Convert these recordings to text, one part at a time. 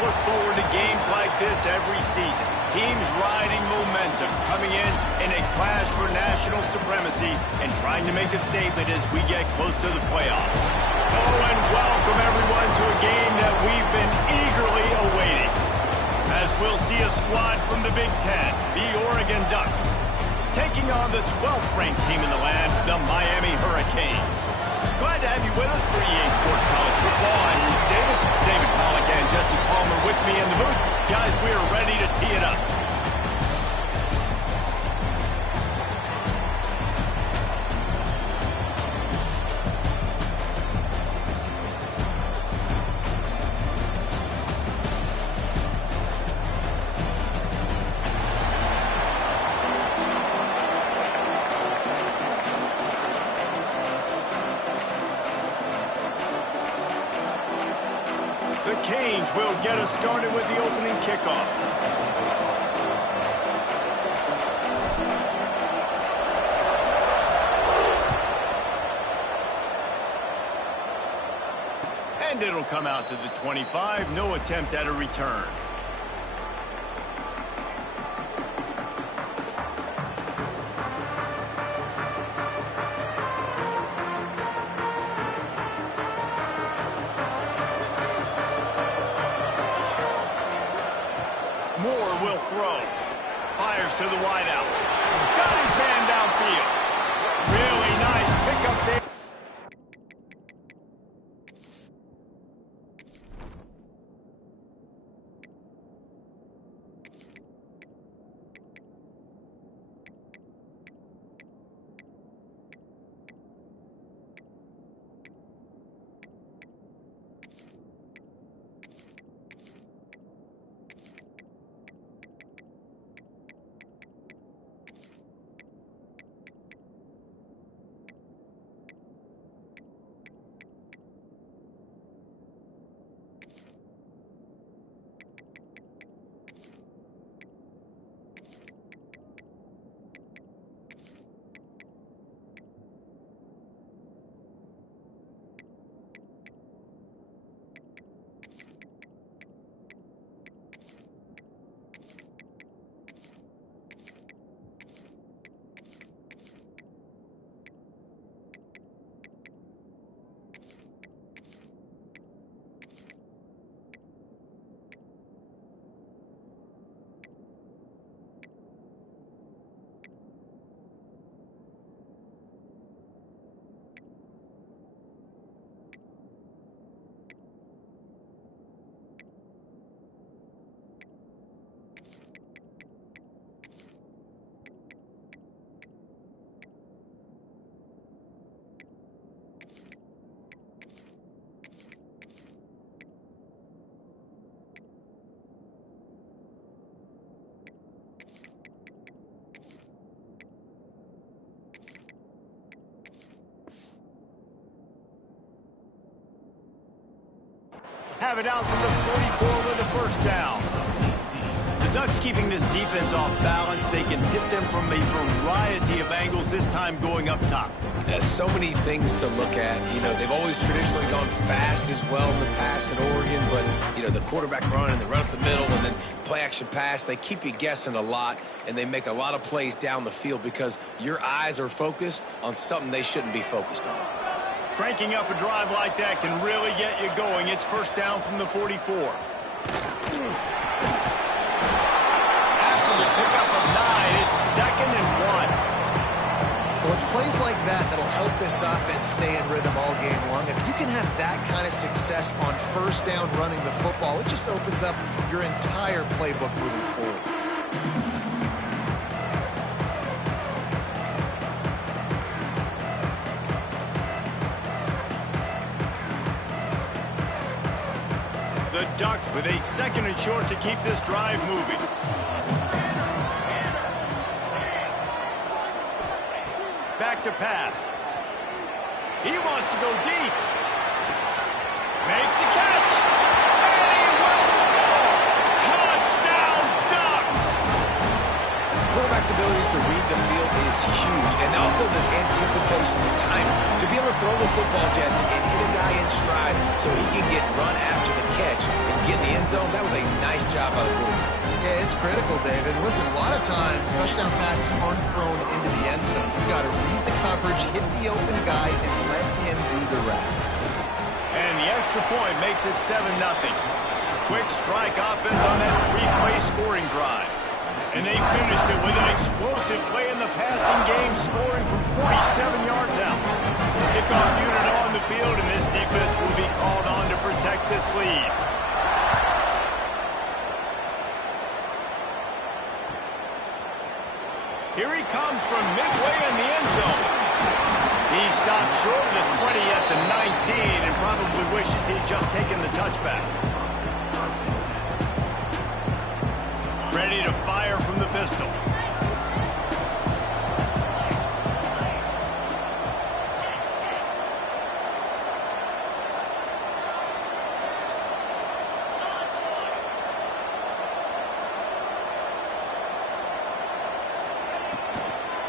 look forward to games like this every season. Teams riding momentum, coming in a clash for national supremacy and trying to make a statement as we get close to the playoffs. Oh, and welcome everyone to a game that we've been eagerly awaiting, as we'll see a squad from the Big Ten, the Oregon Ducks, taking on the 12th ranked team in the land, the Miami Hurricanes. Glad to have you with us for EA Sports College Football. I'm Reese Davis, David Pollack, and Jesse Palmer with me in the booth. Guys, we are ready to tee it up. The Canes will get us started with the opening kickoff. And it'll come out to the 25. No attempt at a return. Moore will throw. Fires to the wideout. Got his man downfield. Really nice pickup there. Have it out to the 44 with a first down. The Ducks keeping this defense off balance. They can hit them from a variety of angles, this time going up top. There's so many things to look at. You know, they've always traditionally gone fast as well in the pass at Oregon, but, you know, the quarterback run and the run up the middle and then play action pass, they keep you guessing a lot, and they make a lot of plays down the field because your eyes are focused on something they shouldn't be focused on. Cranking up a drive like that can really get you going. It's first down from the 44. After the pickup of 9, it's 2nd and 1. Well, it's plays like that that'll help this offense stay in rhythm all game long. If you can have that kind of success on first down running the football, it just opens up your entire playbook moving forward. The Ducks with a 2nd and short to keep this drive moving. Back to pass. He wants to go deep. Makes the catch. And he will score. Touchdown, Ducks. Quarterback's abilities to read the field is huge, and also the anticipation, the timing. To be able to throw the football, Jesse, and hit a guy in stride so he can get run after the catch and get in the end zone. That was a nice job by the quarterback. Yeah, it's critical, David. Listen, a lot of times touchdown passes aren't thrown into the end zone. You got to read the coverage, hit the open guy, and let him do the rest. And the extra point makes it 7-0. Quick strike offense on that three-play scoring drive. And they finished it with an explosive play in the passing game, scoring from 47 yards out. Kickoff unit on the field, and this defense will be called on to protect this lead. Here he comes from midway in the end zone. He stopped short of the 20 at the 19 and probably wishes he'd just taken the touchback. Ready to fire from the pistol.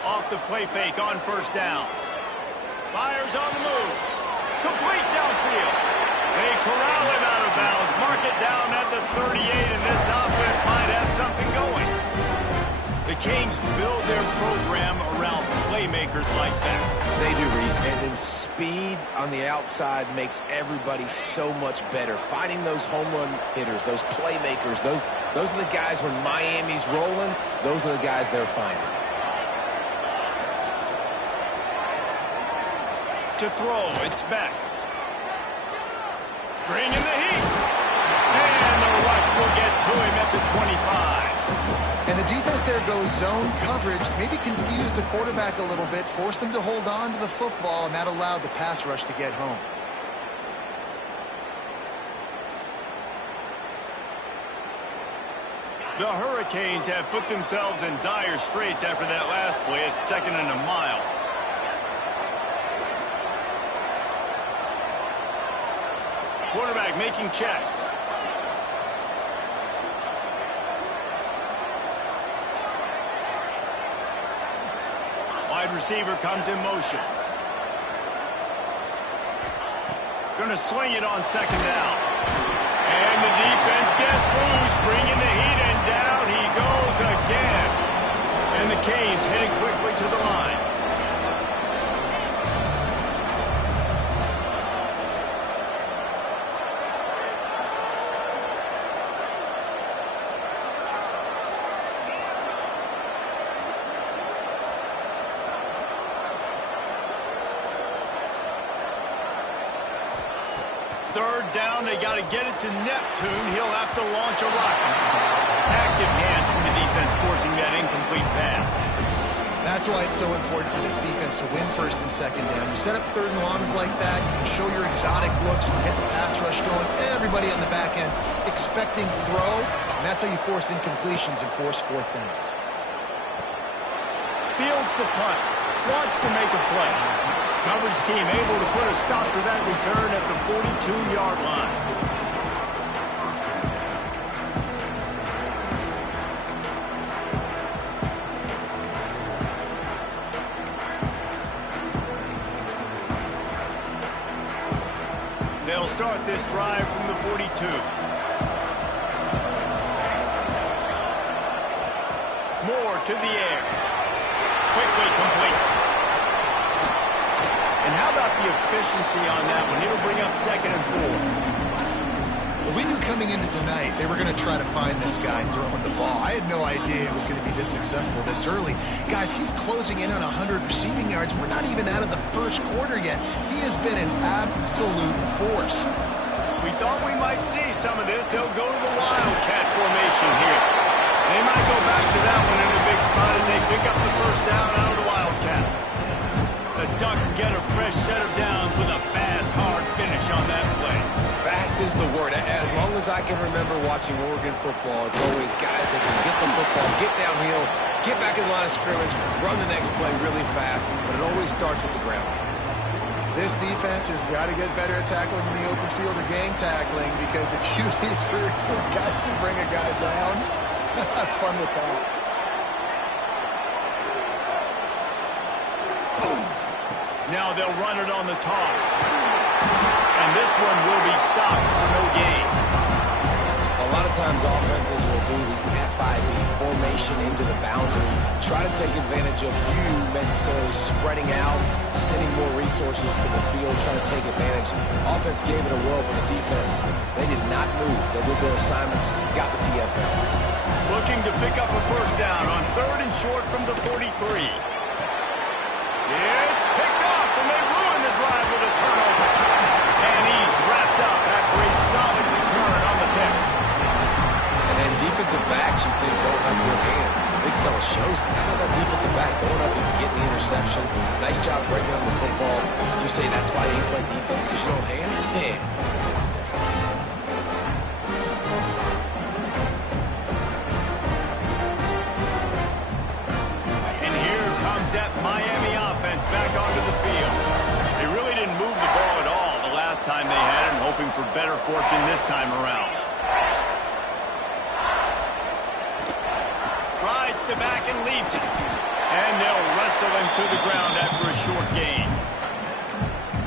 Off the play fake on first down. Fires on the move. Complete downfield. They corral him out of bounds. Mark it down at the 38, and this offense might have something going. The Kings build their program around playmakers like that. They do, Reese. And then speed on the outside makes everybody so much better. Finding those home run hitters, those playmakers, those are the guys when Miami's rolling, those are the guys they're finding. To throw, it's back. Bringing the heat. And the rush will get to him at the 25. And the defense there goes zone coverage, maybe confused the quarterback a little bit, forced him to hold on to the football, and that allowed the pass rush to get home. The Hurricanes have put themselves in dire straits after that last play. It's 2nd and a mile. Quarterback making checks. Wide receiver comes in motion. Going to swing it on 2nd down. And the defense gets loose, bringing the heat, and down he goes again. And the Canes heading quickly to the line. Third down, they got to get it to Neptune. He'll have to launch a rocket. Active hands from the defense forcing that incomplete pass. That's why it's so important for this defense to win 1st and 2nd down. You set up 3rd and longs like that, you can show your exotic looks, you can get the pass rush going, everybody on the back end expecting throw, and that's how you force incompletions and force 4th downs. Fields the punt, wants to make a play. Coverage team able to put a stop to that return at the 42-yard line. They'll start this drive from the 42. Moore to the air. Quickly complete. And how about the efficiency on that one? It'll bring up 2nd and 4. Well, we knew coming into tonight they were going to try to find this guy throwing the ball. I had no idea it was going to be this successful this early. Guys, he's closing in on 100 receiving yards. We're not even out of the 1st quarter yet. He has been an absolute force. We thought we might see some of this. They'll go to the Wildcat formation here. They might go back to that one in a big spot as they pick up the 1st down out of the Wildcat. The Ducks get a fresh set of downs with a fast, hard finish on that play. Fast is the word. As long as I can remember watching Oregon football, it's always guys that can get the football, get downhill, get back in line of scrimmage, run the next play really fast, but it always starts with the ground game. This defense has got to get better at tackling in the open field or game tackling, because if you need 3 or 4 guys to bring a guy down, have fun with that. Now they'll run it on the toss. And this this one will be stopped for no gain. A lot of times offenses will do the FIB, formation into the boundary, try to take advantage of you necessarily spreading out, sending more resources to the field, trying to take advantage. Offense gave it a whirl, but the defense, they did not move. They did their assignments, got the TFL. Looking to pick up a first down on 3rd and short from the 43. It's picked off, and they ruin the drive with a turnover. And he's wrapped up after a solid return on the pick. And defensive backs, you think, don't have good hands. The big fella shows them. How about that defensive back going up and getting the interception? Nice job breaking up the football. You say that's why you play defense, because you don't have hands? Yeah. And here comes that Miami offense back onto the field. They really didn't move the ball at all the last time they had it, and hoping for better fortune this time around. Rides the back and leaves it. And they'll wrestle him to the ground after a short gain.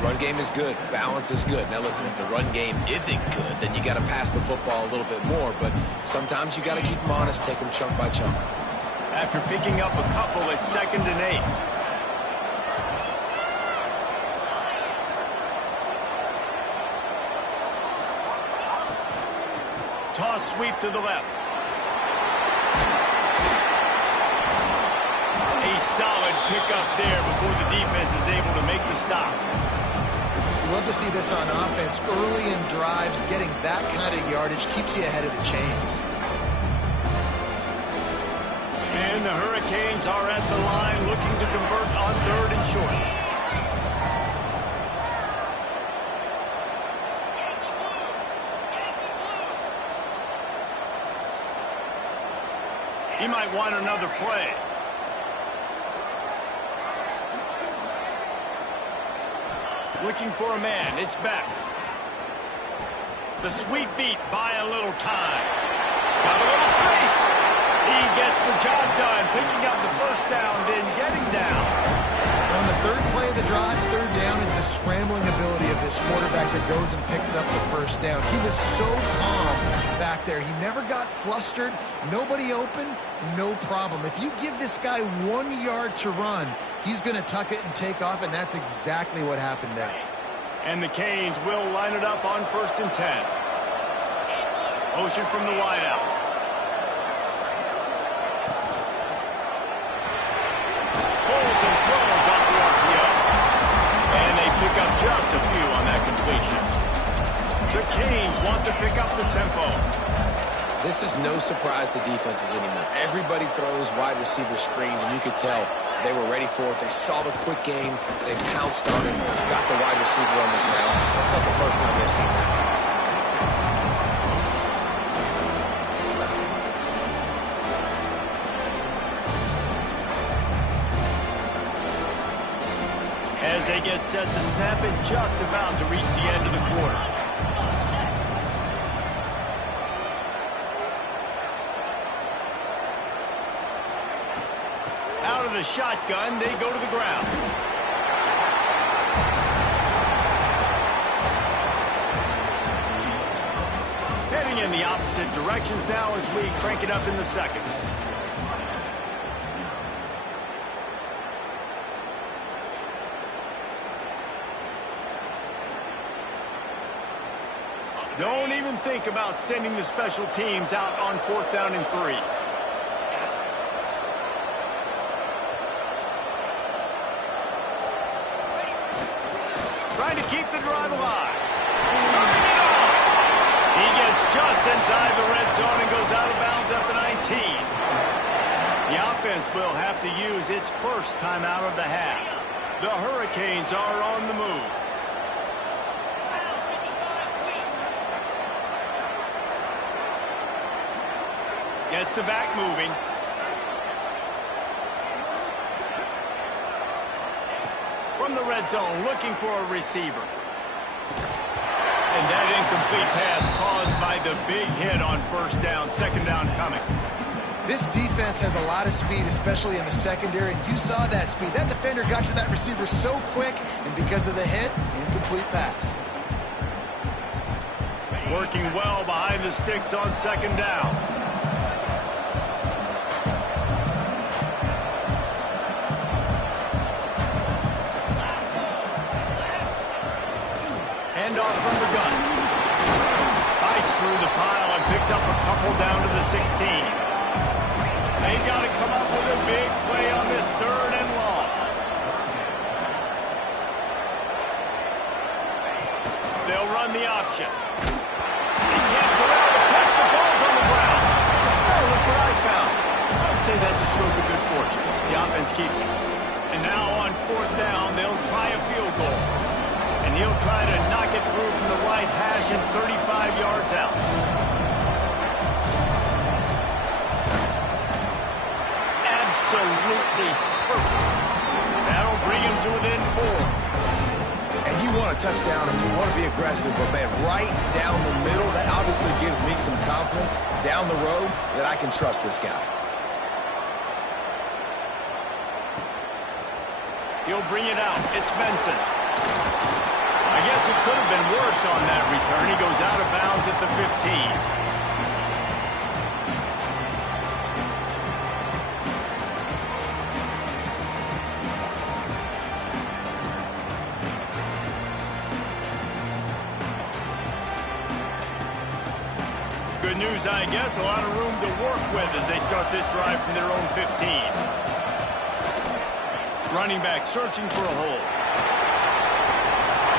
Run game is good. Balance is good. Now listen, if the run game isn't good, then you got to pass the football a little bit more. But sometimes you got to keep them honest, take them chunk by chunk. After picking up a couple at 2nd and 8. Toss sweep to the left. A solid pickup there before the defense is able to make the stop. You love to see this on offense. Early in drives, getting that kind of yardage keeps you ahead of the chains. And the Hurricanes are at the line looking to convert on 3rd and short. He might want another play. Looking for a man. It's back. The sweet feet buy a little time. Got a little space. He gets the job done, picking up the first down, then getting down. On the 3rd play of the drive, 3rd down is the scrambling ability of this quarterback that goes and picks up the first down. He was so calm back there. He never got flustered. Nobody open, no problem. If you give this guy 1 yard to run, he's going to tuck it and take off, and that's exactly what happened there. And the Canes will line it up on 1st and 10. Motion from the wideout. Pulls and throws off the RPO. And they pick up just a few on that completion. The Canes want to pick up the tempo. This is no surprise to defenses anymore. Everybody throws wide receiver screens, and you could tell they were ready for it. They saw the quick game. They pounced on it, got the wide receiver on the ground. That's not the first time they've seen that. As they get set to snap it, just about to reach the end of the quarter. Out of the shotgun, they go to the ground. Heading in the opposite directions now as we crank it up in the second. Don't even think about sending the special teams out on 4th down and 3. Trying to keep the drive alive. Turning it on. He gets just inside the red zone and goes out of bounds at the 19. The offense will have to use its first timeout of the half. The Hurricanes are on the move. Gets the back moving. From the red zone, looking for a receiver. And that incomplete pass caused by the big hit on 1st down, 2nd down coming. This defense has a lot of speed, especially in the secondary, and you saw that speed. That defender got to that receiver so quick, and because of the hit, incomplete pass. Working well behind the sticks on second down. Handoff from the gun. Fights through the pile and picks up a couple down to the 16. They've got to come up with a big play on this 3rd and long. They'll run the option. They can't corral the pass. The ball's on the ground. Oh, look what I found. I'd say that's a stroke of good fortune. The offense keeps it. And now on 4th down, they'll try a field goal. And he'll try to knock it through from the right hash and 35 yards out. Absolutely perfect. That'll bring him to within 4. And you want a touchdown and you want to be aggressive, but man, right down the middle, that obviously gives me some confidence down the road that I can trust this guy. He'll bring it out. It's Benson. I guess it could have been worse on that return. He goes out of bounds at the 15. Good news, I guess. A lot of room to work with as they start this drive from their own 15. Running back searching for a hole.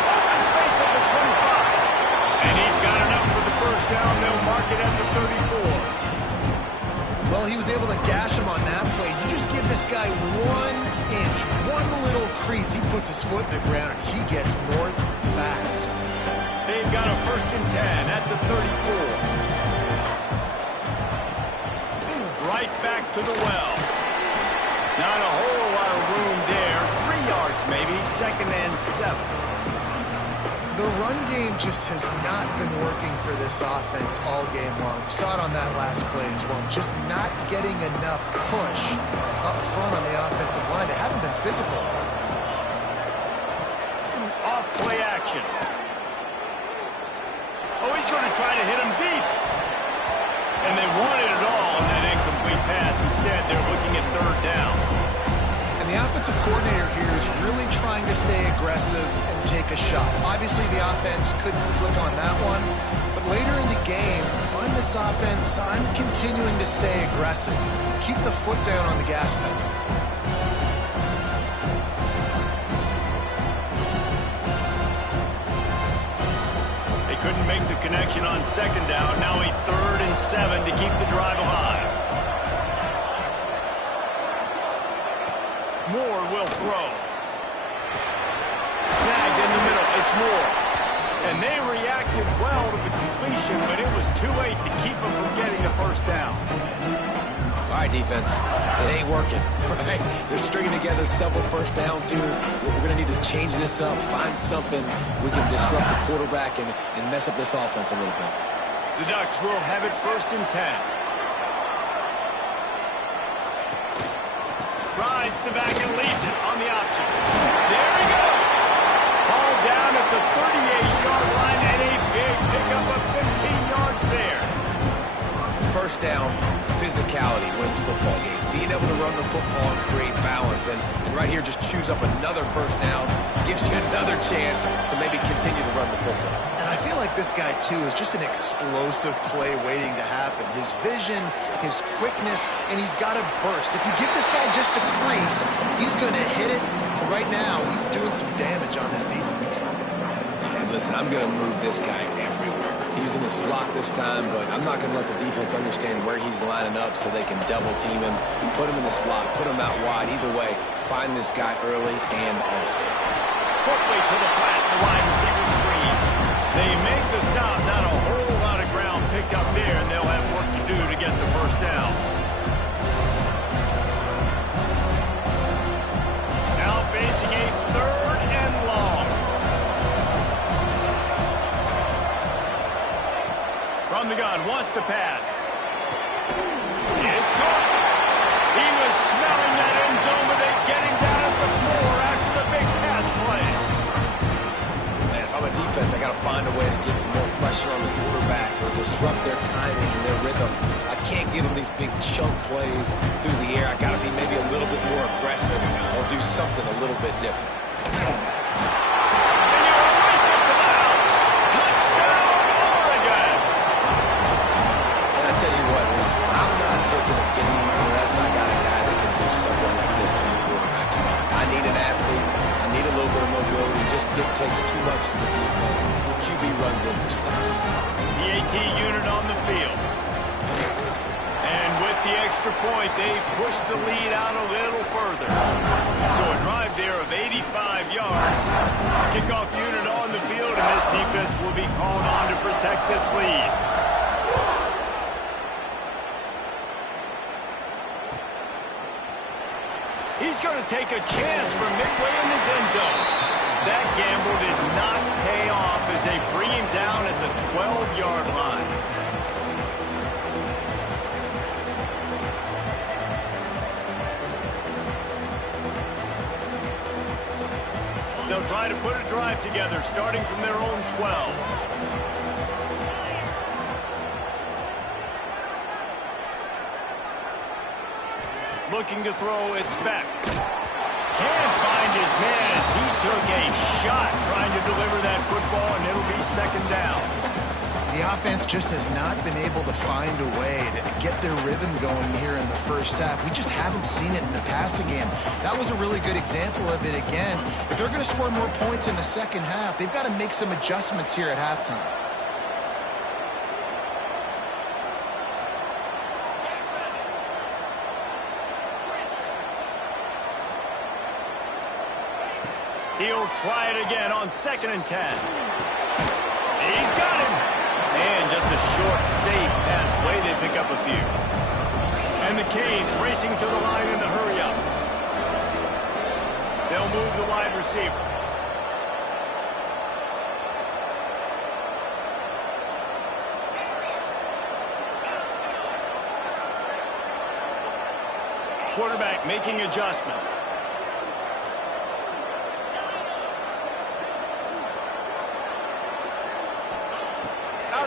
Open space at the 25. And he's got enough for the first down. They'll mark it at the 34. Well, he was able to gash him on that play. You just give this guy 1 inch, one little crease. He puts his foot in the ground, and he gets north fast. They've got a 1st and 10 at the 34. Right back to the well. Not a whole lot of room there. 3 yards maybe. 2nd and 7. The run game just has not been working for this offense all game long. We saw it on that last play as well. Just not getting enough push up front on the offensive line. They haven't been physical. Off play action. Oh, he's going to try to hit him deep. And they wanted it all on that incomplete pass. Instead, they're looking at 3rd down. And the offensive coordinator here is really trying to stay aggressive and take a shot. Obviously, the offense couldn't click on that one. But later in the game, if I'm this offense, I'm continuing to stay aggressive. Keep the foot down on the gas pedal. Couldn't make the connection on 2nd down. Now a 3rd and 7 to keep the drive alive. Moore will throw. Snagged in the middle. It's Moore. And they reacted well to the completion, but it was too late to keep them from getting the 1st down. All right, defense. It ain't working. Right? They're stringing together several 1st downs here. We're going to need to change this up, find something we can disrupt the quarterback and mess up this offense a little bit. The Ducks will have it 1st and 10. Rides the back and leaves it on the option. There he goes. Ball down at the 38-yard line and a big pickup of 15 yards there. 1st down, physicality wins football games. Being able to run the football and create balance. And right here, just choose up another 1st down. Gives you another chance to maybe continue to run the football. And I feel like this guy, too, is just an explosive play waiting to happen. His vision, his quickness, and he's got a burst. If you give this guy just a crease, he's going to hit it. But right now, he's doing some damage on this defense. And listen, I'm going to move this guy everywhere. He was in the slot this time, but I'm not going to let the defense understand where he's lining up so they can double team him, put him in the slot, put him out wide. Either way, find this guy early and often. Quickly to the flat, the wide receiver screen. They make the stop. Not a whole lot of ground picked up there, and they'll have work to do to get the 1st down. Now facing a 3rd and long. From the gun, wants to pass. It's good. He was smelling that end zone, but they get him down at the 4 after the big pass play. Man, if I'm a defense, defense, I got to find a way to get some more pressure on the quarterback or disrupt their timing and their rhythm. I can't give them these big chunk plays through the air. I got to be maybe a little bit more aggressive or do something a little bit different. Unless I got a guy that can do something like this in the quarterback spot. I need an athlete. I need a little bit of mobility. It just dictates too much to the defense. QB runs in for 6. The AT unit on the field. And with the extra point, they push the lead out a little further. So a drive there of 85 yards. Kickoff unit on the field, and this defense will be called on to protect this lead. He's going to take a chance from midway in his end zone. That gamble did not pay off as they bring him down at the 12-yard line. They'll try to put a drive together, starting from their own 12. Looking to throw, it's back. Can't find his man as he took a shot trying to deliver that football, and it'll be 2nd down. The offense just has not been able to find a way to get their rhythm going here in the first half. We just haven't seen it in the passing game. That was a really good example of it again. If they're going to score more points in the second half, they've got to make some adjustments here at halftime. He'll try it again on 2nd and 10. He's got him. And just a short, safe pass play. They pick up a few. And the Canes racing to the line in the hurry up. They'll move the wide receiver. Quarterback making adjustments.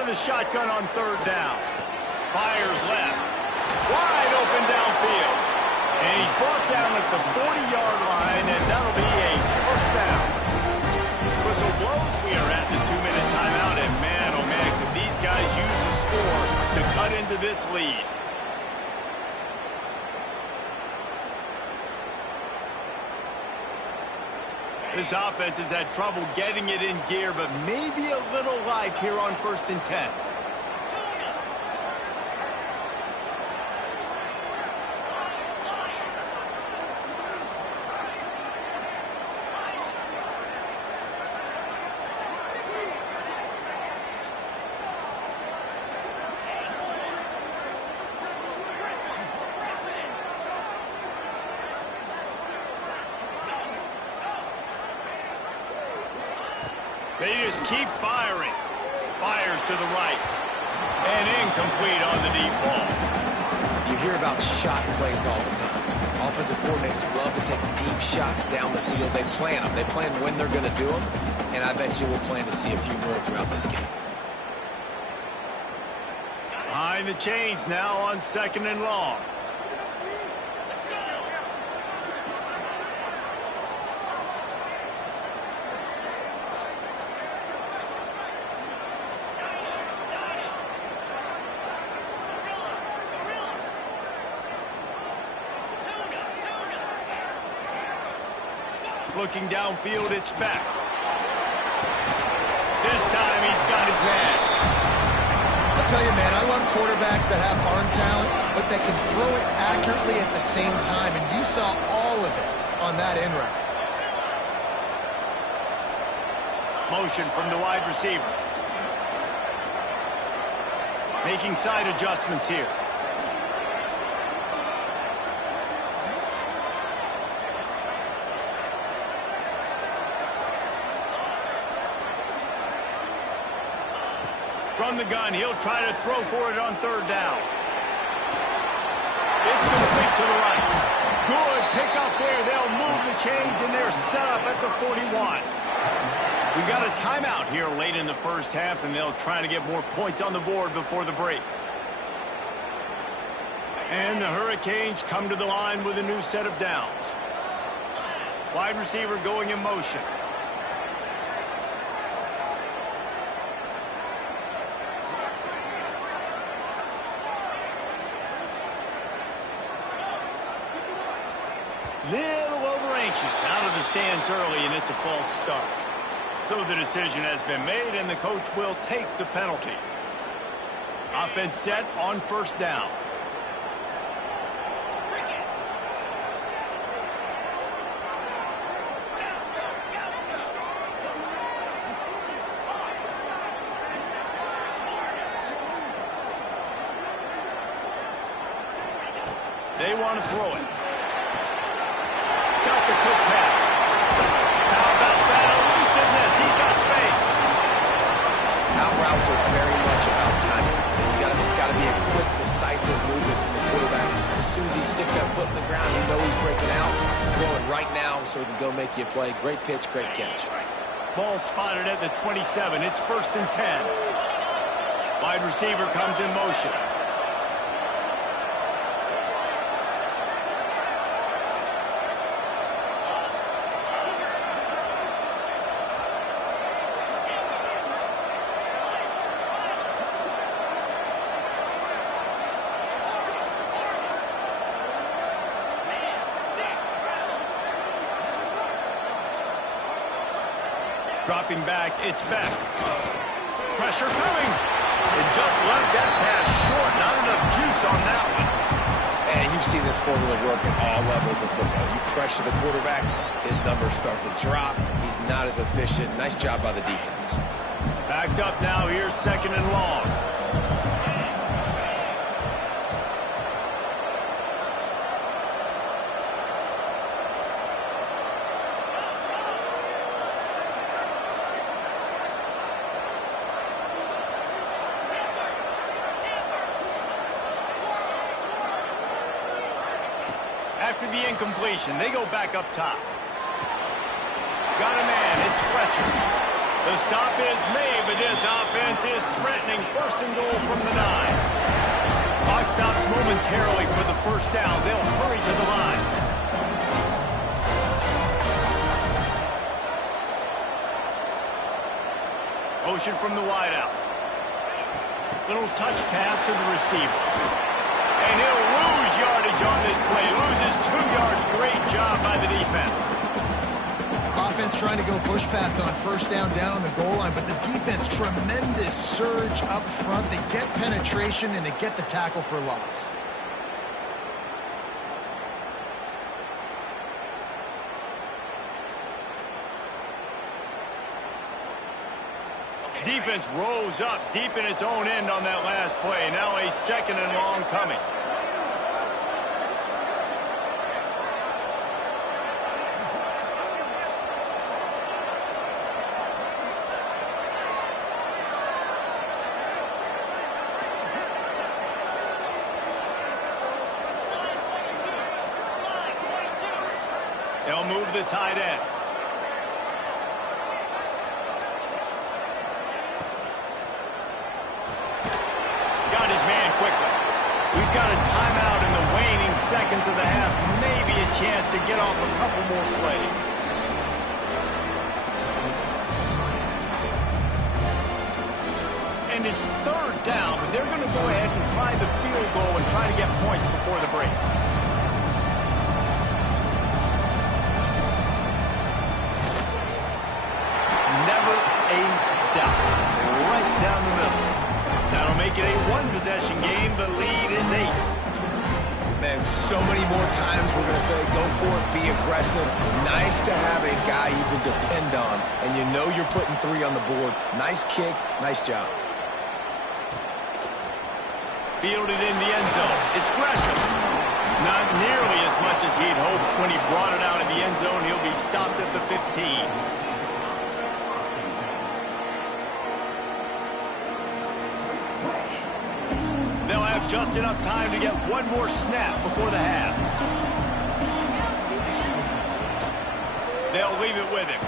The shotgun on 3rd down. Fires left. Wide open downfield. And he's brought down at the 40-yard line, and that'll be a 1st down. Whistle blows. We are at the 2-minute timeout, and man, oh man, could these guys use the score to cut into this lead. This offense has had trouble getting it in gear, but maybe a little life here on 1st and 10. They just keep firing. Fires to the right. And incomplete on the deep ball. You hear about shot plays all the time. Offensive coordinators love to take deep shots down the field. They plan them. They plan when they're going to do them. And I bet you we'll plan to see a few more throughout this game. Behind the chains now on 2nd and long. Looking downfield, it's back. This time he's got his man. I'll tell you, man, I love quarterbacks that have arm talent, but that can throw it accurately at the same time, and you saw all of it on that in route. Motion from the wide receiver. Making side adjustments here. From the gun, he'll try to throw for it on 3rd down. It's complete to the right. Good pickup there. They'll move the chains, and they're set up at the 41. We got a timeout here late in the first half, and they'll try to get more points on the board before the break. And the Hurricanes come to the line with a new set of downs. Wide receiver going in motion. Little over anxious, out of the stands early, and it's a false start. So the decision has been made, and the coach will take the penalty. Offense set on first down. They want to throw it. Got the quick pass. How about that elusiveness? He's got space. Out routes are very much about timing. It's got to be a quick, decisive movement from the quarterback. As soon as he sticks that foot in the ground, you know he's breaking out. Throw it right now so he can go make you a play. Great pitch, great catch. Ball spotted at the 27. It's 1st and 10. Wide receiver comes in motion. Dropping back, it's back. Pressure coming. It just left that pass short. Not enough juice on that one. And you've seen this formula work at all levels of football. You pressure the quarterback, his numbers start to drop. He's not as efficient. Nice job by the defense. Backed up now. Here's 2nd and long. After the incompletion, they go back up top. Got a man, it's Fletcher. The stop is made, but this offense is threatening. 1st and goal from the 9. Clock stops momentarily for the first down. They'll hurry to the line. Motion from the wideout. Little touch pass to the receiver. And he'll lose yardage on this play. Loses 2 yards. Great job by the defense. Offense trying to go push pass on first down on the goal line, but the defense, tremendous surge up front. They get penetration, and they get the tackle for loss. Defense rose up deep in its own end on that last play. Now a 2nd and long coming. They'll move the tight end. Got his man quickly. We've got a timeout in the waning seconds of the half. Maybe a chance to get off a couple more plays. And it's 3rd down, but they're going to go ahead and try the field goal and try to get points before the break. Never a doubt. Right down the middle. That'll make it a 1-possession game. The lead is 8. Man, so many more times we're going to say, go for it, be aggressive. Nice to have a guy you can depend on, and you know you're putting 3 on the board. Nice kick, nice job. Fielded in the end zone. It's Gresham. Not nearly as much as he'd hoped when he brought it out of the end zone. He'll be stopped at the 15. They'll have just enough time to get one more snap before the half. They'll leave it with him.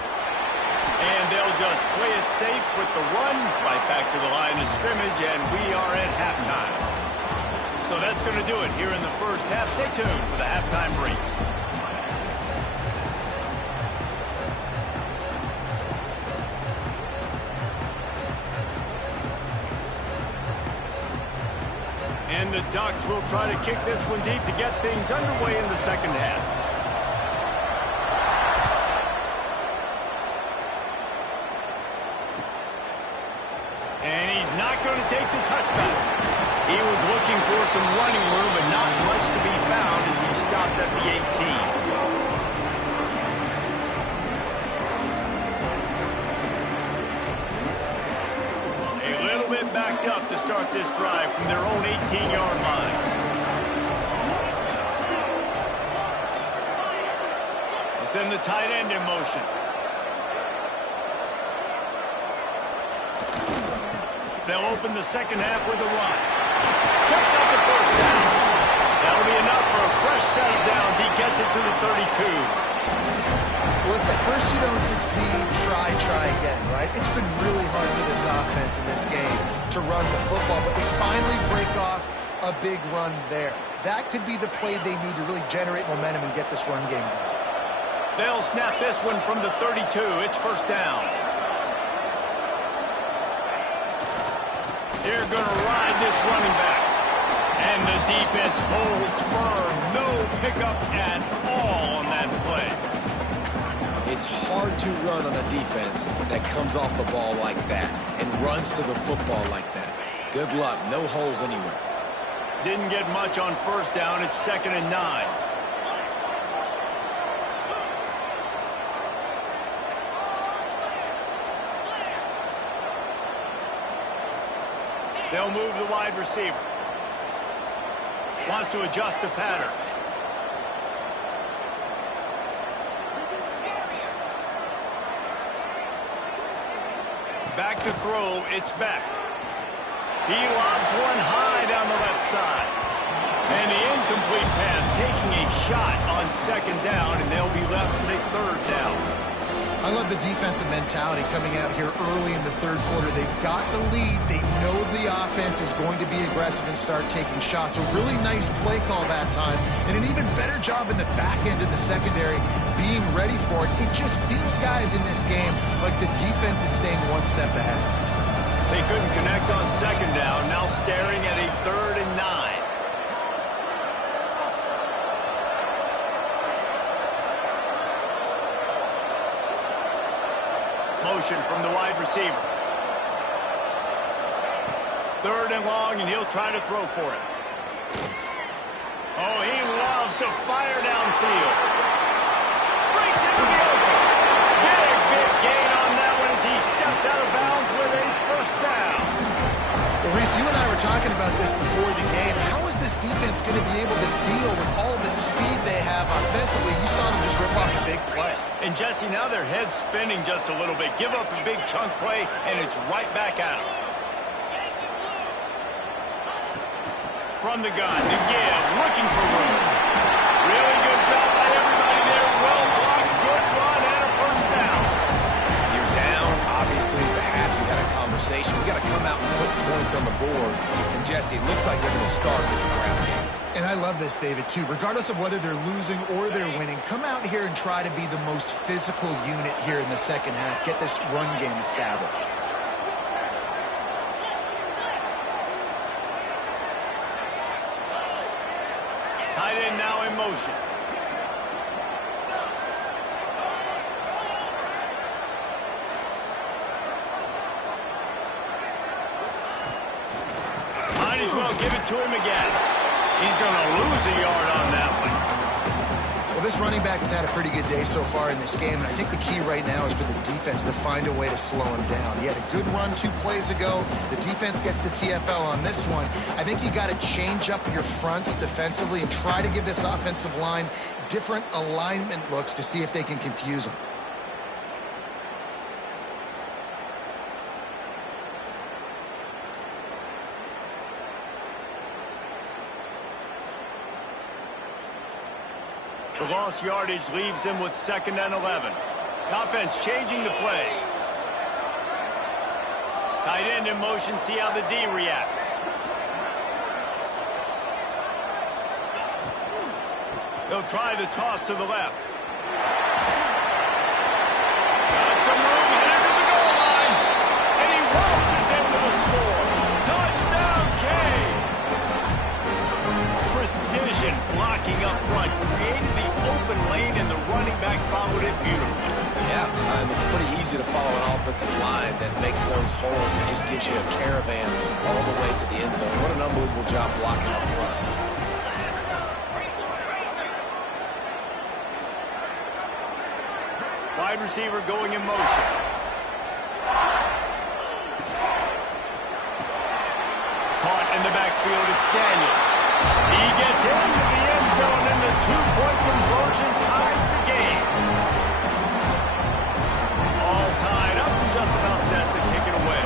And they'll just play it safe with the run right back to the line of scrimmage, and we are at halftime. So that's going to do it here in the first half. Stay tuned for the halftime break. And the Ducks will try to kick this one deep to get things underway in the second half. And he's not going to take the touchback. He was looking for some running room, but not much to be found as he stopped at the 18. A little bit backed up to start this drive from their own 18-yard line. They send the tight end in motion. They'll open the second half with a run. Picks up the first down. That'll be enough for a fresh set of downs. He gets it to the 32. Well, if at first you don't succeed, try again, right? It's been really hard for this offense in this game to run the football, but they finally break off a big run there. That could be the play they need to really generate momentum and get this run game going. They'll snap this one from the 32. It's first down. They're going to ride this running back. And the defense holds firm. No pickup at all on that play. It's hard to run on a defense that comes off the ball like that and runs to the football like that. Good luck. No holes anywhere. Didn't get much on first down. It's 2nd and 9. They'll move the wide receiver. Wants to adjust the pattern. Back to throw. It's back. He lobs one high down the left side. And the incomplete pass taking a shot on 2nd down, and they'll be left with a 3rd down. I love the defensive mentality coming out here early in the 3rd quarter. They've got the lead. They know the offense is going to be aggressive and start taking shots. A really nice play call that time, and an even better job in the back end of the secondary being ready for it. It just feels, guys, in this game like the defense is staying one step ahead. They couldn't connect on 2nd down. Now staring at a 3rd and 9. Motion from the wide receiver. 3rd and long, and he'll try to throw for it. Oh, he loves to fire downfield. Breaks into the open. Big gain on that one as he steps out of bounds with a first down. Well, Reese, you and I were talking about this before the game. How is this defense going to be able to deal with all the speed they have offensively? You saw them just rip off a big play. And Jesse, now their head's spinning just a little bit. Give up a big chunk play, and it's right back at them. From the gun, to give, looking for room. Really good job by everybody there. Well blocked, good run, and a first down. You're down. Obviously, at the half, we had a conversation. We got to come out and put points on the board. And, Jesse, it looks like they're going to start with the ground game. And I love this, David, too. Regardless of whether they're losing or they're winning, come out here and try to be the most physical unit here in the second half. Get this run game established. Tight end now in motion. Might as well give it to him again. He's going to lose a yard on that one. Well, this running back has had a pretty good day so far in this game, and I think the key right now is for the defense to find a way to slow him down. He had a good run 2 plays ago. The defense gets the TFL on this one. I think you got to change up your fronts defensively and try to give this offensive line different alignment looks to see if they can confuse him. The lost yardage leaves him with 2nd and 11. Offense changing the play. Tight end in motion, see how the D reacts. They'll try the toss to the left. Got some room, headed to the goal line. And he waltzes into the score. Touchdown, Canes! Precision blocking up front. Created the open lane, and the running back followed it beautifully. Yeah, it's pretty easy to follow an offensive line that makes those holes and just gives you a caravan all the way to the end zone. What an unbelievable job blocking up front. Wide receiver going in motion. Caught in the backfield, it's Daniels. He gets into the end zone, and the two-point conversion ties the game. All tied up and just about set to kick it away.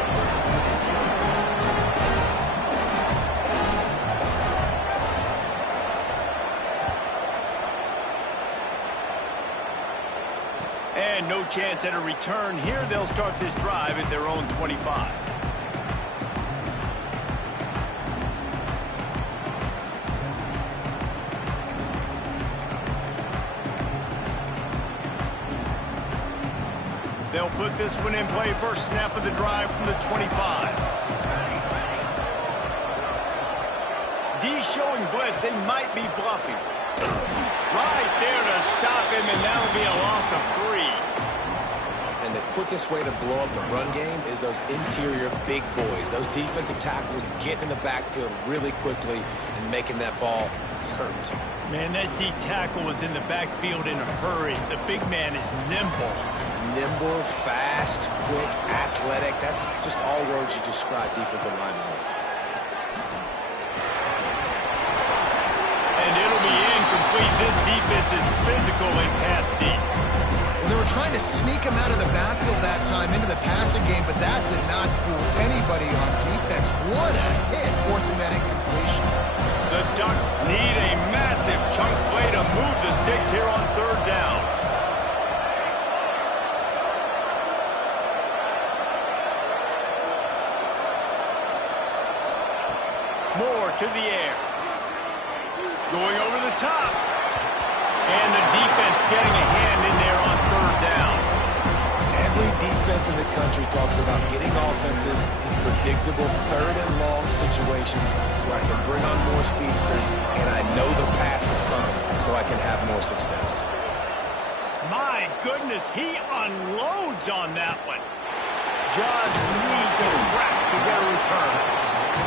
And no chance at a return here. They'll start this drive at their own 25. They'll put this one in play. First snap of the drive from the 25. D showing blitz. They might be bluffing. Right there to stop him, and that'll be a loss of 3. And the quickest way to blow up the run game is those interior big boys. Those defensive tackles getting in the backfield really quickly and making that ball hurt. Man, that D tackle was in the backfield in a hurry. The big man is nimble. Nimble, fast, quick, athletic. That's just all words you describe defensive linemen with. And it'll be incomplete. This defense is physical and pass deep. Well, they were trying to sneak him out of the backfield that time into the passing game, but that did not fool anybody on defense. What a hit, forcing that incompletion. The Ducks need a massive chunk play to move the sticks here on third down. Moore to the air. Going over the top. And the defense getting a hand in there on third down. Every defense in the country talks about getting offenses in predictable third and long situations where I can bring on more speedsters and I know the pass is coming so I can have more success. My goodness, he unloads on that one. Just needs a crack to get a return.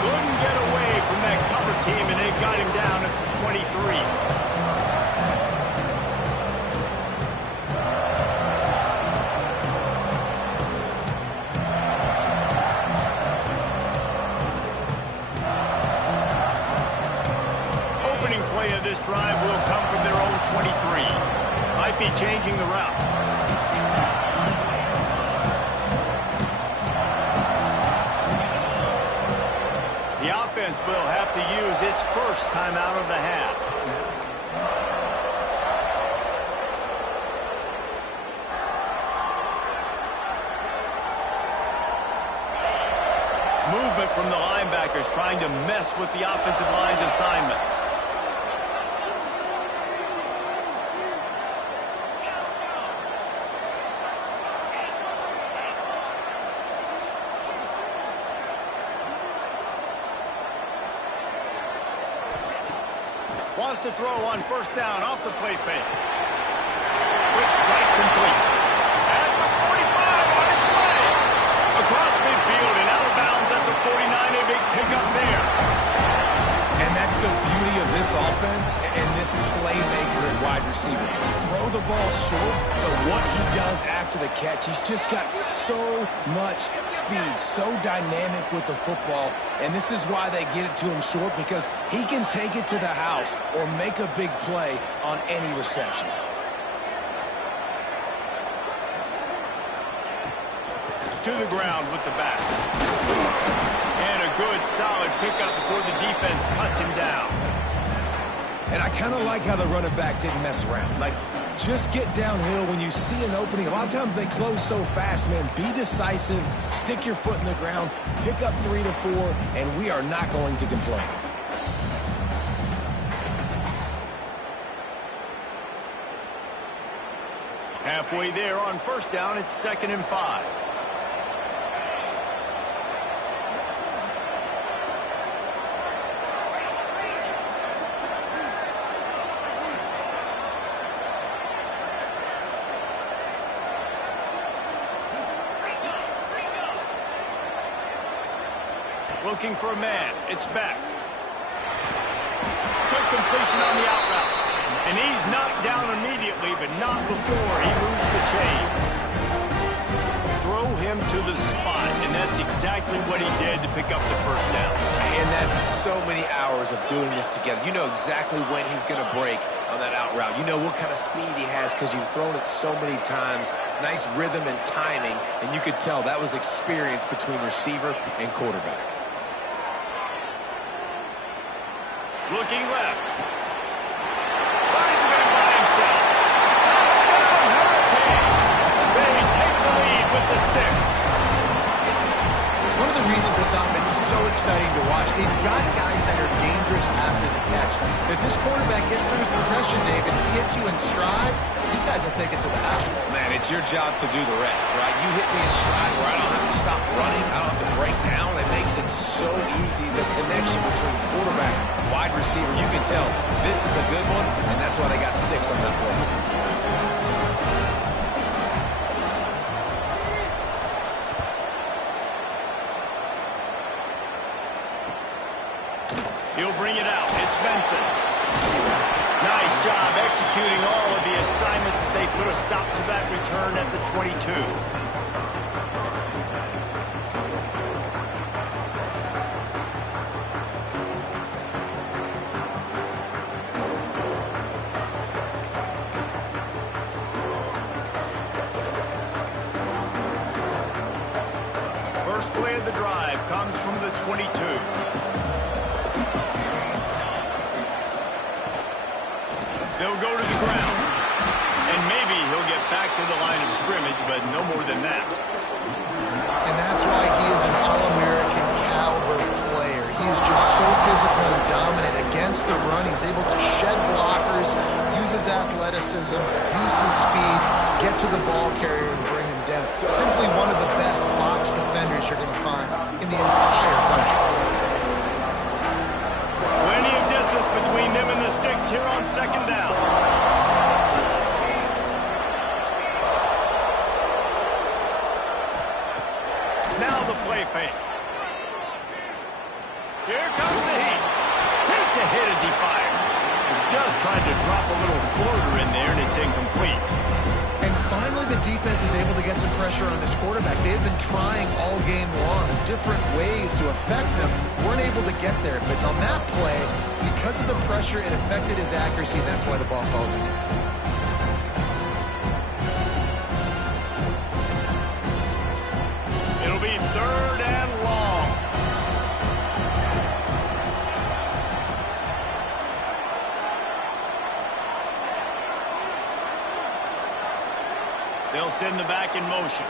Couldn't get away from that cover team, and they got him down at the 23. This drive will come from their own 23. Might be changing the route. The offense will have to use its first timeout of the half. Movement from the linebackers trying to mess with the offensive line's assignments. Wants to throw on first down off the play fake. Quick strike complete. At the 45 on its way. Across midfield and out of bounds at the 49. A big pickup there. And that's the beauty of this offense and this playmaker and wide receiver. Throw the ball short, but what he does after the catch, he's just got so much speed, so dynamic with the football. And this is why they get it to him short, because he can take it to the house or make a big play on any reception. To the ground with the back. And a good, solid pickup before the defense cuts him down. And I kind of like how the running back didn't mess around. Like, Just get downhill when you see an opening. A lot of times they close so fast, man. Be decisive, stick your foot in the ground, pick up 3 to 4, and we are not going to complain. Halfway there on first down, it's 2nd and 5. Looking for a man. It's back. Quick completion on the out route. And he's knocked down immediately, but not before he moves the chains. Throw him to the spot, and that's exactly what he did to pick up the first down. And that's so many hours of doing this together. You know exactly when he's going to break on that out route. You know what kind of speed he has because you've thrown it so many times. Nice rhythm and timing, and you could tell that was experience between receiver and quarterback. Looking left. Finds him in by himself. Touchdown, Hurricane! They take the lead with the 6. One of the reasons this offense is so exciting to watch, they've got guys that are dangerous after the catch. If this quarterback gets through his progression, David, he hits you in stride, these guys will take it to the house. Man, it's your job to do the rest, right? You hit me in stride where I don't have to stop running, I don't have to break down. It makes it so easy. The connection between quarterback, wide receiver, you can tell this is a good one, and that's why they got 6 on that play. He'll bring it out. It's Benson. Nice job executing all of the assignments as they put a stop to that return at the 22. First play of the drive comes from the 22. They'll go to the ground. And maybe he'll get back to the line of scrimmage, but no more than that. And that's why he is an All-American caliber player. He is just so physical and dominant against the run. He's able to shed blockers, use his athleticism, use his speed, get to the ball carrier and bring him down. Simply one of the best box defenders you're going to find in the entire country. Plenty of distance between them and the sticks here on 2nd down. Now the play fake. Here comes the heat. Takes a hit as he fires. Just tried to drop a little floater in there, and it's incomplete. And finally, the defense is able to get some pressure on this quarterback. They've been trying all game long different ways to affect him. Weren't able to get there. But on that play, because of the pressure, it affected his accuracy, and that's why the ball falls in. It'll be 3rd and long. They'll send the back in motion.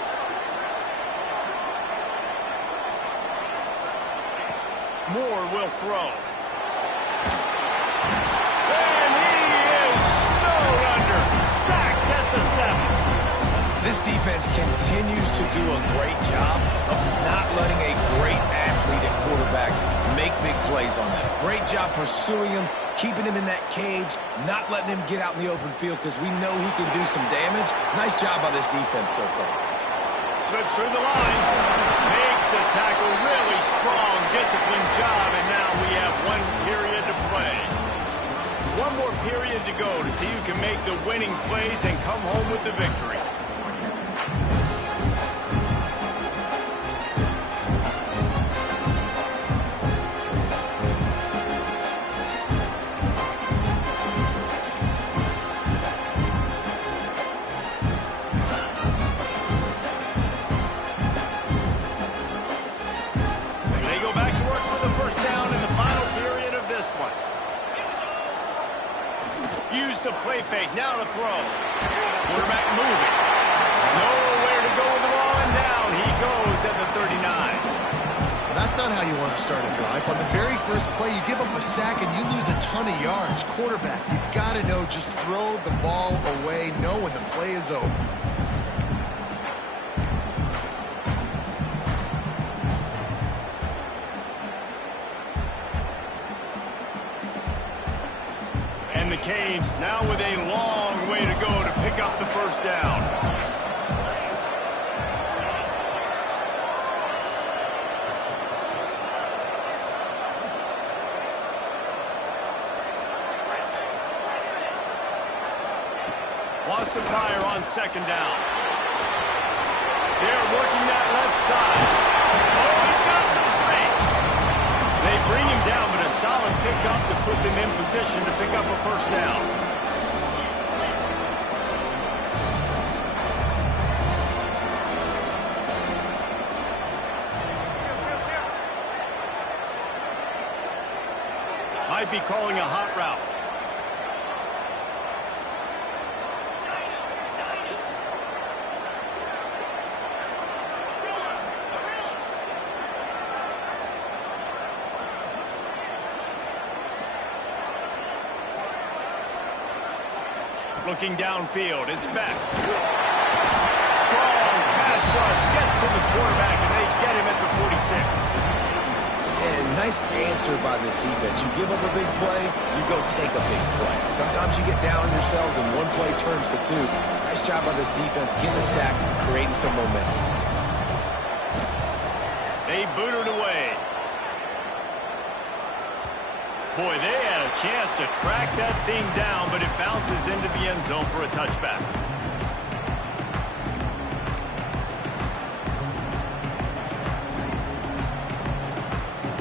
Moore will throw. And he is snowed under. Sacked at the 7. This defense continues to do a great job of not letting a great athlete at quarterback make big plays on them. Great job pursuing him, keeping him in that cage, not letting him get out in the open field because we know he can do some damage. Nice job by this defense so far. Slips through the line. Makes the tackle. Really strong, disciplined job. And now we have 1 period to play. 1 more period to go to see who can make the winning plays and come home with the victory. used the play fake. Now to throw. Quarterback moving. Nowhere to go with the ball, and down he goes at the 39. That's not how you want to start a drive. On the very first play, you give up a sack and you lose a ton of yards. Quarterback, you've got to know, just throw the ball away. Know when the play is over. And the Canes now with a long way to go to pick up the first down. Wants to fire on second down. They're working that left side. Oh, he's got some space. They bring him down, but a solid pickup to put them in position to pick up a first down. Might be calling a hot route. Looking downfield, it's back. Strong pass rush, gets to the quarterback, and they get him at the 46. And nice answer by this defense. You give up a big play, you go take a big play. Sometimes you get down on yourselves and one play turns to two. Nice job by this defense, getting a sack, creating some momentum. They boot it away. Boy, they had a chance to track that thing down, but it bounces into the end zone for a touchback.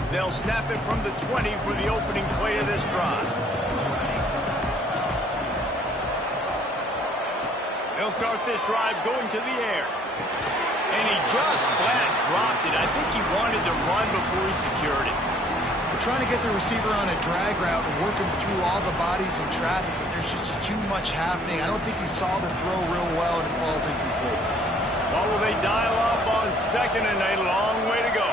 They'll snap it from the 20 for the opening play of this drive. They'll start this drive going to the air. And he just flat dropped it. I think he wanted to run before he secured it. Trying to get the receiver on a drag route and work him through all the bodies in traffic, but there's just too much happening. I don't think he saw the throw real well, and it falls incomplete. What will they dial up on second and a long way to go?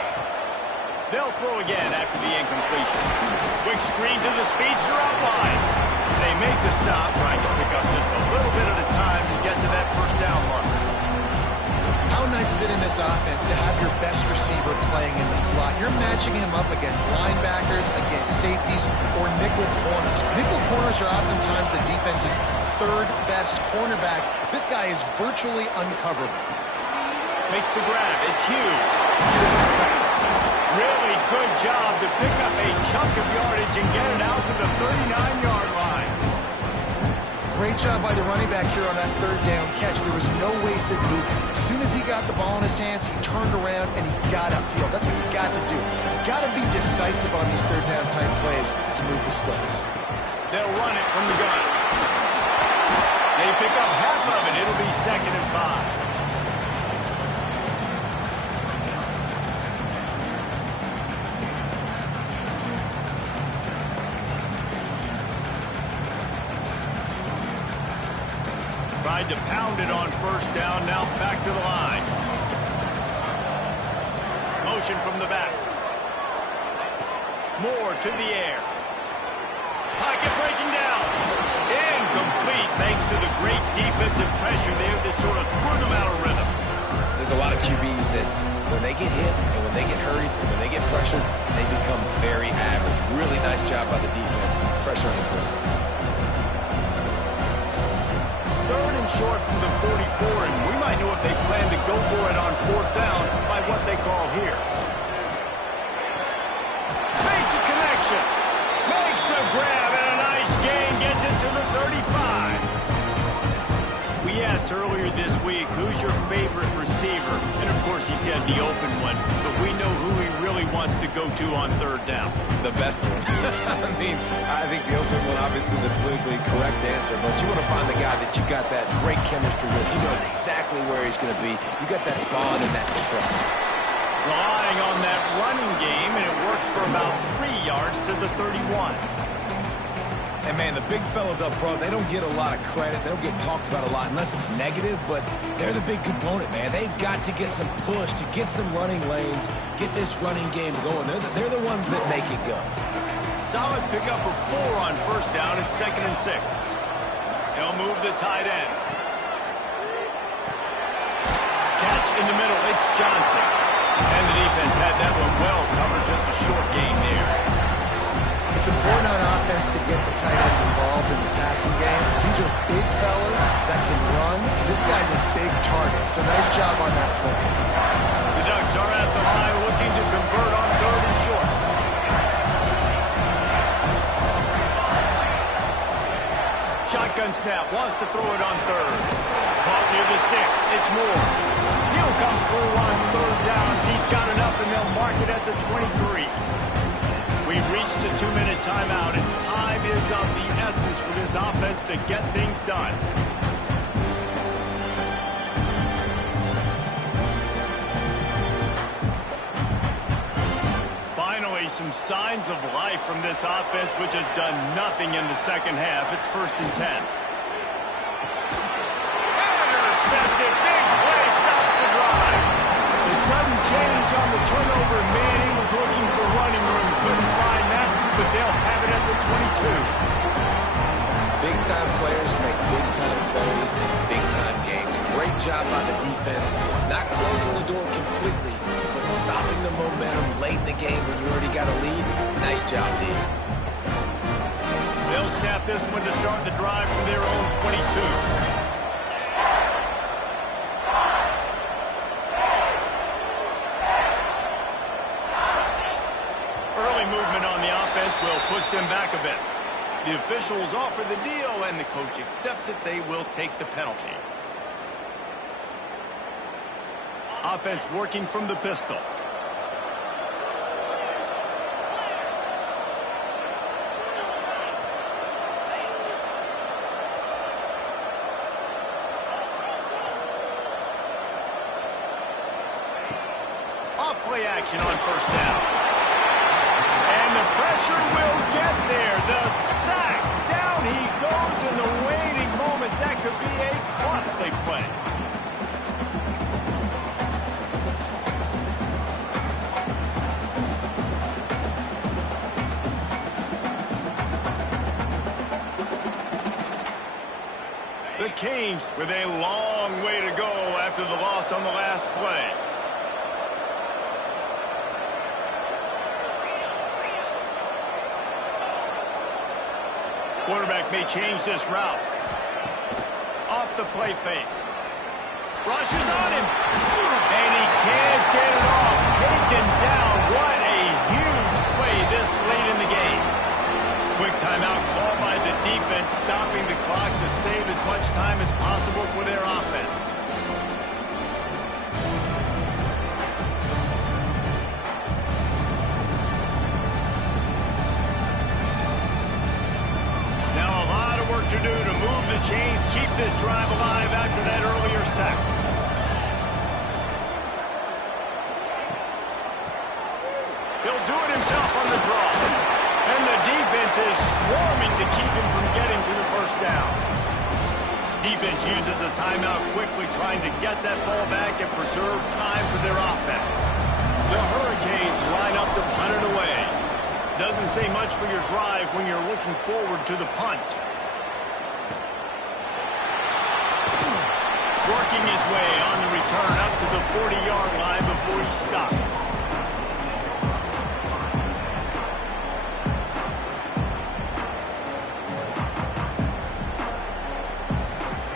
They'll throw again after the incompletion. Quick screen to the speedster out wide. They make the stop, trying to pick up just a little bit at a time to get to that first down marker. How nice is it in this offense to have your best receiver playing in the slot? You're matching him up against linebackers, against safeties, or nickel corners. Nickel corners are oftentimes the defense's third best cornerback. This guy is virtually uncoverable. Makes the grab. It's Hughes. Really good job to pick up a chunk of yardage and get it out to the 39-yard line. Great job by the running back here on that third down catch. There was no wasted movement. As soon as he got the ball in his hands, he turned around and he got upfield. That's what you got to do. You've got to be decisive on these third down type plays to move the sticks. They'll run it from the gun. They pick up half of it. It'll be 2nd and 5. Tried to pound it on first down, now back to the line. Motion from the back. Moore to the air. Pocket breaking down. Incomplete thanks to the great defensive pressure there that sort of threw them out of rhythm. There's a lot of QBs that when they get hit and when they get hurried and when they get pressured, they become very average. Really nice job by the defense, pressuring the quarterback. 3rd and short from the 44, and we might know if they plan to go for it on 4th down by what they call here. Makes a connection. Makes a grab, and a nice gain gets it to the 35. We asked earlier this week, who's your favorite receiver? And of course he said the open one, but we know who he really wants to go to on 3rd down. The best one. I think the open one, obviously the politically correct answer, but you want to find the guy that you got that great chemistry with. You know exactly where he's going to be. You got that bond and that trust. Relying on that running game, and it works for about 3 yards to the 31. And, man, the big fellas up front, they don't get a lot of credit. They don't get talked about a lot unless it's negative, but they're the big component, man. They've got to get some push, to get some running lanes, get this running game going. They're the ones that make it go. Solid pickup of 4 on first down and 2nd and 6. They'll move the tight end. Catch in the middle. It's Johnson. And the defense had that one well covered. Just a short gain there. It's important on offense to get the tight ends involved in the passing game. These are big fellas that can run. This guy's a big target, so nice job on that play. The Ducks are at the line looking to convert on 3rd and short. Shotgun snap, wants to throw it on 3rd. Caught near the sticks, it's Moore. He'll come through on 3rd downs. He's got enough, and they'll mark it at the 23. We've reached the 2-minute timeout, and time is of the essence for this offense to get things done. Finally, some signs of life from this offense, which has done nothing in the second half. It's 1st and 10. Intercepted. Big play stops the drive. The sudden change on the turnover. Manning was looking for running room. Couldn't find that, but they'll have it at the 22. Big-time players make big-time plays in big-time games. Great job by the defense. Not closing the door completely, but stopping the momentum late in the game when you already got a lead. Nice job, D. They'll snap this one to start the drive from their own 22. Early movement on the offense will push them back a bit. The officials offer the deal, and the coach accepts it. They will take the penalty. Offense working from the pistol. Off play action on 1st down. And the pressure will get there. The sack. Down he goes in the waiting moments. That could be a costly play. The Canes with a long way to go after the loss on the last play. Quarterback may change this route. Off the play fake. Rushes on him. And he can't get it off. Taken down. What a huge play this late in the game. Quick timeout called by the defense, stopping the clock to save as much time as possible for their offense. To do to move the chains, keep this drive alive after that earlier sack. He'll do it himself on the draw. And the defense is swarming to keep him from getting to the 1st down. Defense uses a timeout quickly, trying to get that ball back and preserve time for their offense. The Hurricanes line up to punt it away. Doesn't say much for your drive when you're looking forward to the punt. Working his way on the return up to the 40-yard line before he stopped.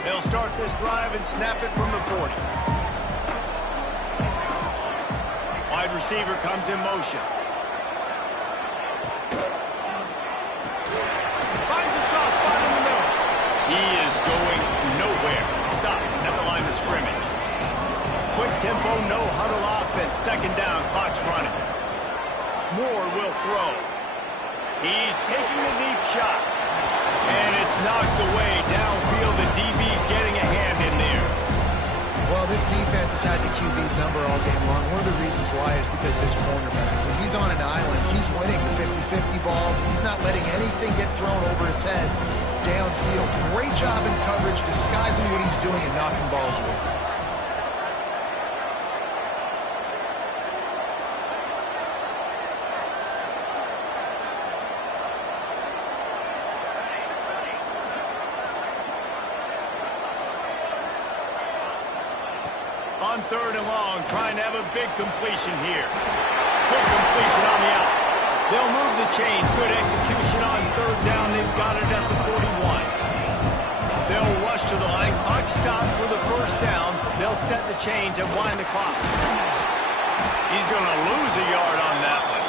They'll start this drive and snap it from the 40. Wide receiver comes in motion. Finds a soft spot in the middle. He is going nowhere. Stop at the line of scrimmage. Quick tempo, no huddle offense. 2nd down, clock's running. Moore will throw. He's taking a deep shot. And it's knocked away downfield. The DB getting a hand in there. Well, this defense has had the QB's number all game long. One of the reasons why is because this cornerback, when he's on an island, he's winning the 50-50 50 balls. He's not letting anything get thrown over his head downfield. Great job in coverage, disguising what he's doing and knocking balls away. On 3rd and long, trying to have a big completion here. Good completion on the out. They'll move the chains. Good execution on 3rd down. They've got it at the 41. They'll rush to the line. Clock stopped for the 1st down. They'll set the chains and wind the clock. He's going to lose a yard on that one.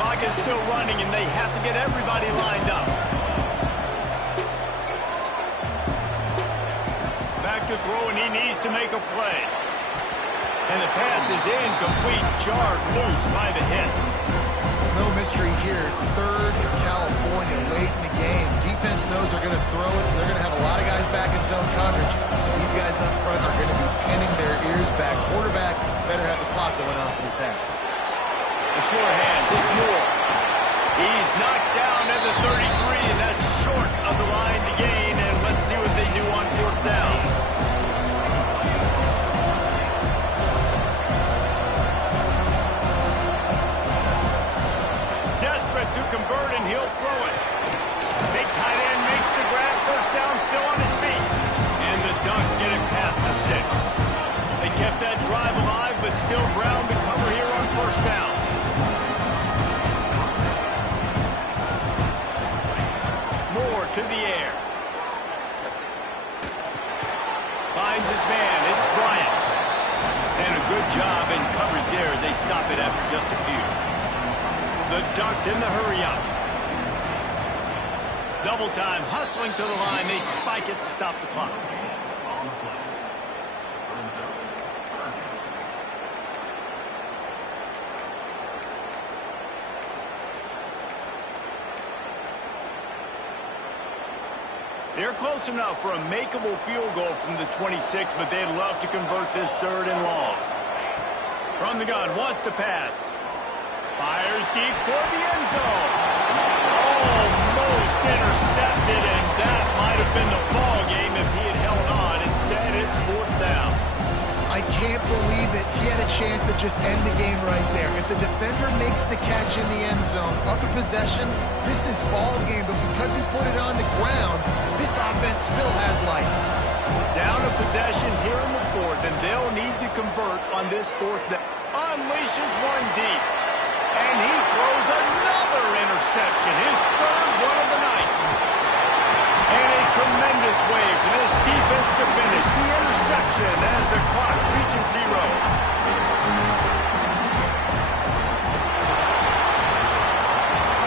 Clock is still running, and they have to get everybody lined up. Back to throw, and he needs to make a play. And the pass is incomplete. Jarred loose by the hit. No mystery here. 3rd in California late in the game. Defense knows they're going to throw it, so they're going to have a lot of guys back in zone coverage. These guys up front are going to be pinning their ears back. Quarterback better have the clock going off in his head. The sure hands. It's Moore. He's knocked down at the 33, and that's short of the line to gain. And let's see what they do on 4th down. To convert, and he'll throw it. Big tight end makes the grab. 1st down, still on his feet. And the Ducks get it past the sticks. They kept that drive alive, but still ground to cover here on 1st down. Moore to the air. Finds his man. It's Bryant. And a good job in coverage there as they stop it after just a few. The Ducks in the hurry-up. Double time, hustling to the line. They spike it to stop the clock. They're close enough for a makeable field goal from the 26, but they'd love to convert this 3rd and long. From the gun, wants to pass. Fires deep toward the end zone. Almost intercepted, and that might have been the ball game if he had held on. Instead, it's 4th down. I can't believe it. He had a chance to just end the game right there. If the defender makes the catch in the end zone, up a possession, this is ball game. But because he put it on the ground, this offense still has life. Down a possession here in the 4th, and they'll need to convert on this 4th down. Unleashes one deep. And he throws another interception, his 3rd one of the night. And a tremendous way for this defense to finish the interception as the clock reaches 0.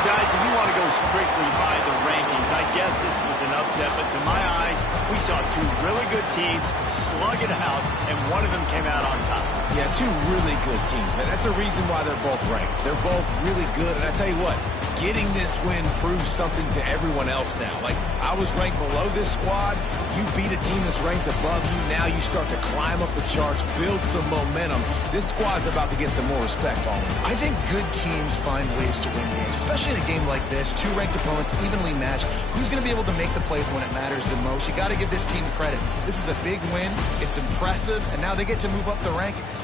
Guys, if you want to go strictly by the rankings, I guess this was an upset, but to my eyes, we saw 2 really good teams slug it out, and one of them came out on top. Yeah, 2 really good teams, man. That's a reason why they're both ranked. They're both really good, and I tell you what, getting this win proves something to everyone else now. Like, I was ranked below this squad. You beat a team that's ranked above you. Now you start to climb up the charts, build some momentum. This squad's about to get some more respect on them. I think good teams find ways to win games, especially in a game like this. 2 ranked opponents evenly matched. Who's going to be able to make the plays when it matters the most? You got to give this team credit. This is a big win. It's impressive, and now they get to move up the rankings.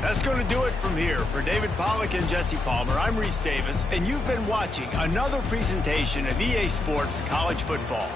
That's going to do it from here. For David Pollack and Jesse Palmer, I'm Reese Davis, and you've been watching another presentation of EA Sports College Football.